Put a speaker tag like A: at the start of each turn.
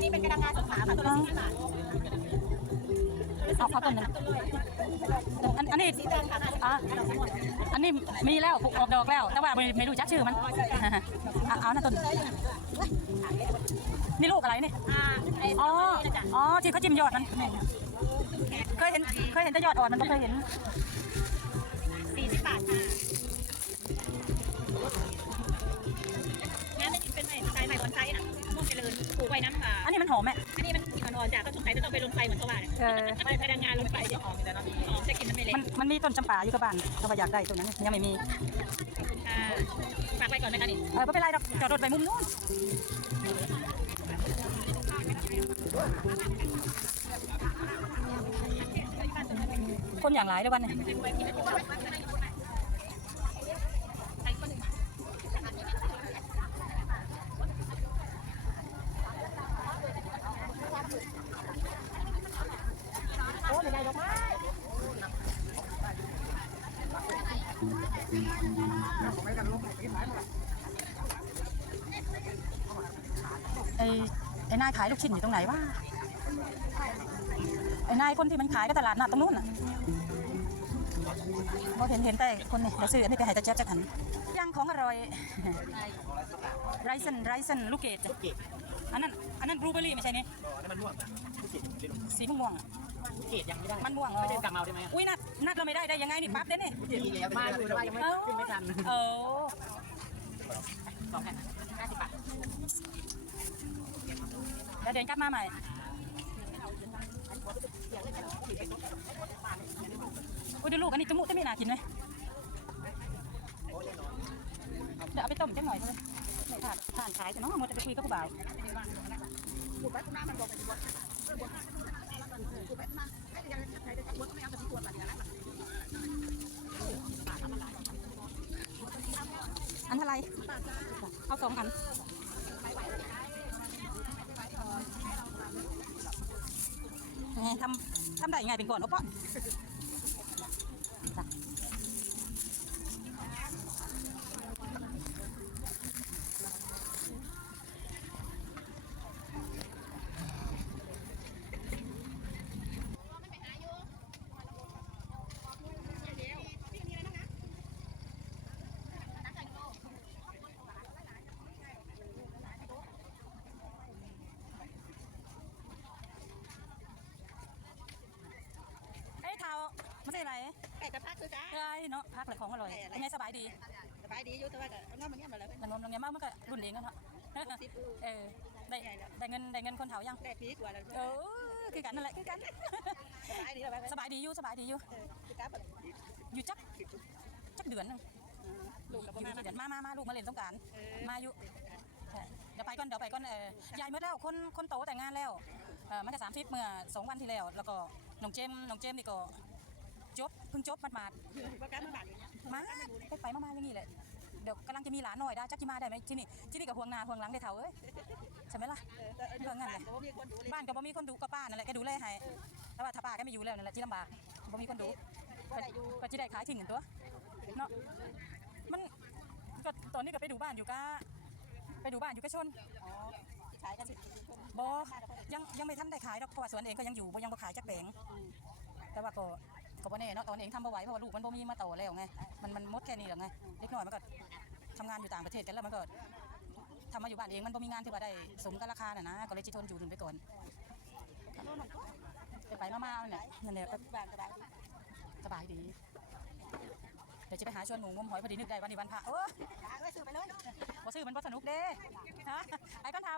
A: นี่เป็นกระดาษงาสงขาค่ะตัวละสิบห้าบา
B: อาขอต้นหนึ่งอันนี้
A: สีแดงค่ะ
B: อันนี้มีแล้วออกดอกแล้ว แต่ว่าไม่รู้จักชื่อมันเอาเหน้าต้นนี่ลูกอะไรนี่
A: อ๋อ
B: อ๋อที่เขาจิ้มยอดมันเคยเห็นเคยเห็นแต่ยอดอ่อนมันไม่เคยเห็น
A: จ้ะก็สงสัยจะต้องไปลนไฟเหมือนเขาว่าเนี่ย
B: เออ
A: ไม่กระดังงาลนไฟจะหอมแต่ละหอมจะกินมันไม่เละ
B: มันมันมีต้นจำปาอยู่กับบ้านถ้าว่าอยากได้ต้นนั้นยังไม่มี
A: ค่ะฝากไว้ก่อนไหมคะนี่
B: เออไม่เป็นไรหรอกจอดรถไปมุมนู้นคนอย่างไรเลยวันนี้ ไไอ้ไอ้นายขายลูกชิ้นอยู่ตรงไหนวะไอ้นายคนที่มันขายก็ตลาดนัดตรงนู้นอะ เราเห็นเห็นแต่คนนี่เราซื้ออันนี้ก็ให้ตาเจ๊ยบจักหันย่างของอร่อยไรเซนไรเซนลูกเกดจ้ะอันนั้นอันนั้นบลูเบอร์รี่ไม่ใช่นี่
C: นี่มันม่วงอะผู้เกตไม่รู้
B: สีม่วงๆอะ
C: ผู้เกตยังไม่ได้
B: มันม่วง
C: ไม่ได้กลับมาเอาได้ไหม
B: อุ้ยนัดนัดเราไม่ได้ได้ยังไงนี่ปั๊บเด้นี่
C: ผู้เกตมีแล้วมาอยู่แต่ว่ายังไม่
B: เอ้า
C: ขึ้นไม่ทัน
B: เออ
C: สองแผ่นห้าสิบบาท
B: แล้วเดินกลับมาใหม่ อุ้ยดูลูกอันนี้จมูกจะมีนากินไหมเดี๋ยวเอาไปต้มจังหน่อยเลยไม่านทานขายแต่น้องมันจะไปคุยกับผู้บ่าวอันเท่าไรเอาสองอันทำทำได้ยังไงเป็นก่อนโอ้ปะจ้ะเอ้ย เท้าไม่ใช่อะไร
A: ไก่กระพักคือจ้า
B: เอ้ยเนาะพักเลยของอร่อยเป็นไงสบายดี
A: สบายดีอยู่แต่ว่าก็น้ำมันเงี้ยมาแล้ว
B: มันนมตรงนี้มากมันก็รุ่นเองกันเนาะเออได้ได้เงินได้เงินคนเถายัง
A: ได้ปีกว่าแล้ว
B: เออคือกันนั่นแหละคือกัน
A: สบายดีแล้วไป
B: สบายดีอยู่สบายดีอยู่
A: คือกับ
B: อยู่จักจักเดือนหนึง
A: ลูกกับ
B: อยู่
A: มา
B: กี่เดือนมามามาลูกมาเล่นสงกรารมาอยู่ใช่เดี๋ยวไปก่อนเดี๋ยวไปก่อนเออยายเมื่อแล้วคนคนโตแต่งงานแล้วเออมันก็สามทิพเมื่อสองวันที่แล้ว แล้วก็น้องเจมส์น้องเจมส์นี่ก็ จบเพิ่งจบหมาด
A: ประกันมาบาท
B: ๆมาไปไปมาๆอย่างนี้แหละเดี๋ยวกำลังจะมีหลานหน่อยได้จักจิมาได้ไหมที่นี่ที่นี่กับห่วงหนาห่วงหลังได้เท่าเอ้ยใช่ไหมล่ะ
A: เรื่องงานเลยมีคนดูเลย
B: บ้านก็บ่มีคนดูก็ป้านั่นแหละแกดูแลให้แต่ว่าถ้าป้าแกไม่อยู่แล้วนั่นแหละที่ลำบากบ่มีคนดูก็ก็จะได้ขายทิ้งกันตัวเนาะมันก็ตอนนี้ก็ไปดูบ้านอยู่ก็ไปดูบ้านอยู่ก็ชน
A: อ๋อขายกันสิ
B: บ่ยังยังไม่ทันได้ขายดอกเพราะว่าสวนเองก็ยังอยู่บ่ยังบ่ขายจักแปลงแต่ว่าก็ ก็บ่แน่เนาะตอนเองทำบ่ไหวเพราะว่าลูกมันบ่มีมาโตแล้วไงมันมันหมดแค่นี้แล้วไงเล็กน้อยมันก็ทำงานอยู่ต่างประเทศกันแล้วมันก็ทำมาอยู่บ้านเองมันบ่มีงานที่ว่าได้สมกับราคาน่ะนะก็เลยจิทนอยู่ถึงไปก่อนไปไปมาๆเอาเนี่ยนั่นแหละก็
A: บ้านสบาย
B: สบายดีเดี๋ยวจะไปหาชวนหมูงมหอยพอดีนึกได้วันนี้วันพระเออ
A: ขายไว้ซื้อไปเลย
B: บ่ซื้อมันบ่สนุกเด้ฮะไปกันเท้า